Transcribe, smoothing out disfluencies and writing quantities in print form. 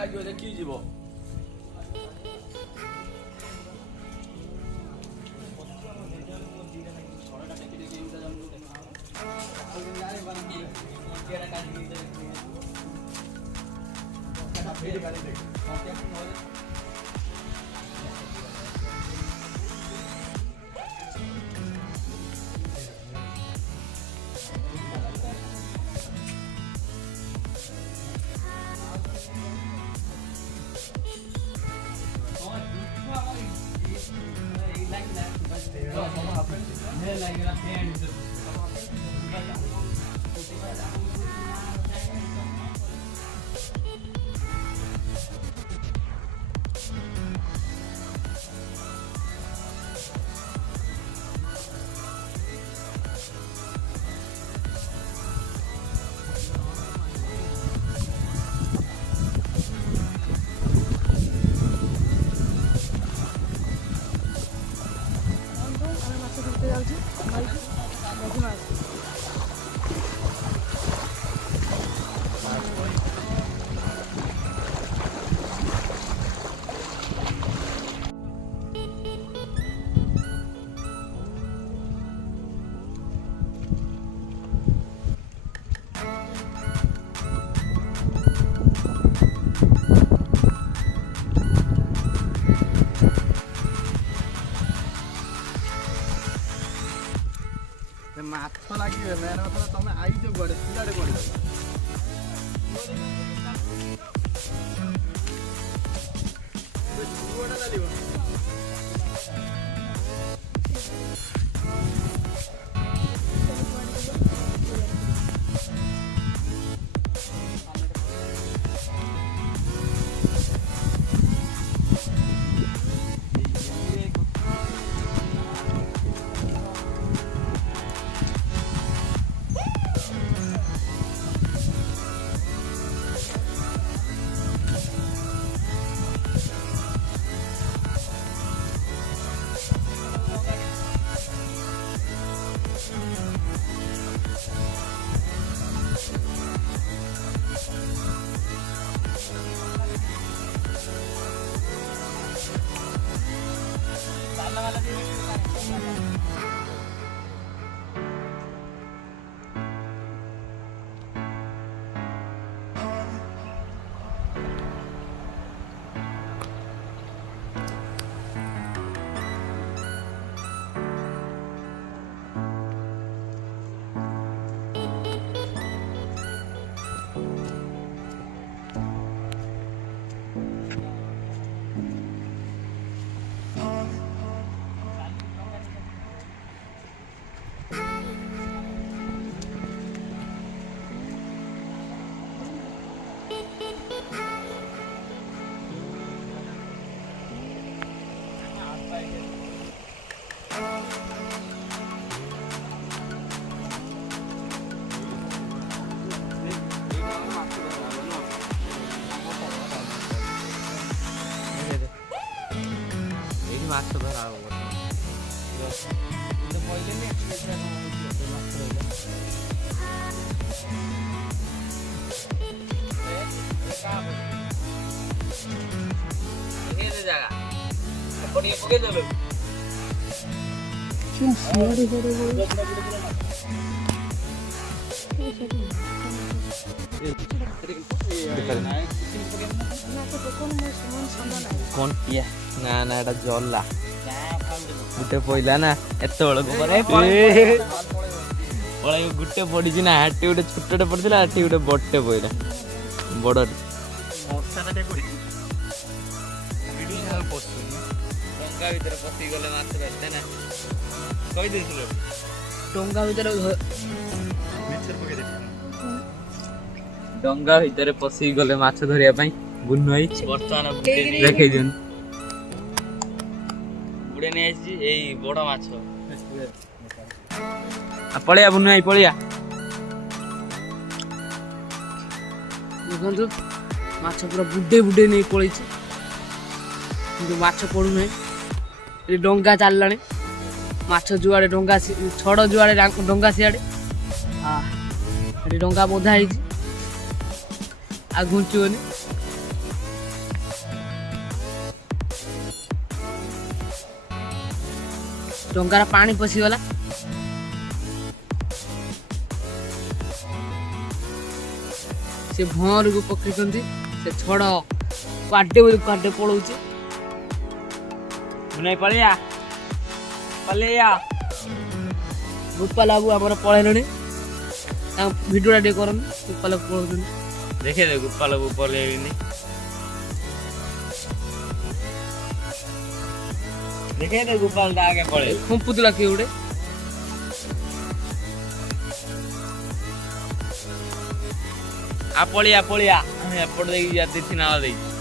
ଲାଗିବ ଦେଖିକି ଯିବ। ମାଛ ଲାଗିବେ ମେନ୍ କଥା ତମେ ଆଇଛ କୁଆଡେ ସିଆଡେ କୁଆଡେ ଚାଲିବ ମାଛ ଧରା ହବ ଜାଗା ପକେଇ ଦେଲୁ कौन किया ना ना एटा जल्ला गुटे पइला ना एत बेलको पळे गुटे पड़ी ना हाटी गुटे छोटटे पड़थिला हाटी गुटे बडटे पइला बड मोरसाटे कोइ वीडियो पोस्ट डंगा भीतर पसी गले माछ धरते ना कहि देथिलो डंगा भीतर मिक्सर पके देथिलो डंगा भीतर पसी गले माछ धरिया पई बुन्नु आई वर्तमान देखै जन बुडे नै आइछि एई बड माछ आ पळिया बुन्नु आई पळिया देखंतु माछ पूरा बुडे बुडे नै पळैछि किंतु माछ पडु नै ए डंगा चाललाने माछ जुआडे डंगा छड़ जुआडे डंगा सियाडे आ ए डंगा बोधा आइछि आ घुंचुनी ଡଙ୍ଗାର ପାଣି ପଶିଗଲା। ସେ ଭଁରକୁ ପକେଇଛନ୍ତି, ସେ ଛଡ଼ କୁଆଡ଼େ ବୋଲି କୁଆଡ଼େ ପଳଉଛି। ନାଇଁ ପଳେଇଆ ପଳେଇଆ। ଗୋପାଲ ବାବୁ ଆମର ପଳେଇଲେଣି, ତାଙ୍କ ଭିଡ଼ିଓଟା ଟିକେ କରନ୍ତୁ। ଗୋପାଲ ପଳଉଛନ୍ତି, ଦେଖେ ଦେ ଗୋପାଳକୁ ପଳେଇବିନି। ଦେଖେ ଦେ ଗୋପାଳଟା ଆଗେ ପଳେଇ ଖୁମ୍ପୁଥିଲା କିଏ ଗୋଟେ। ପଳିଆ ପଳିଆ ଆମେ ଏପଟ ଦେଇକି ଯିବା ତିଥି ନାଳ ଦେଇକି।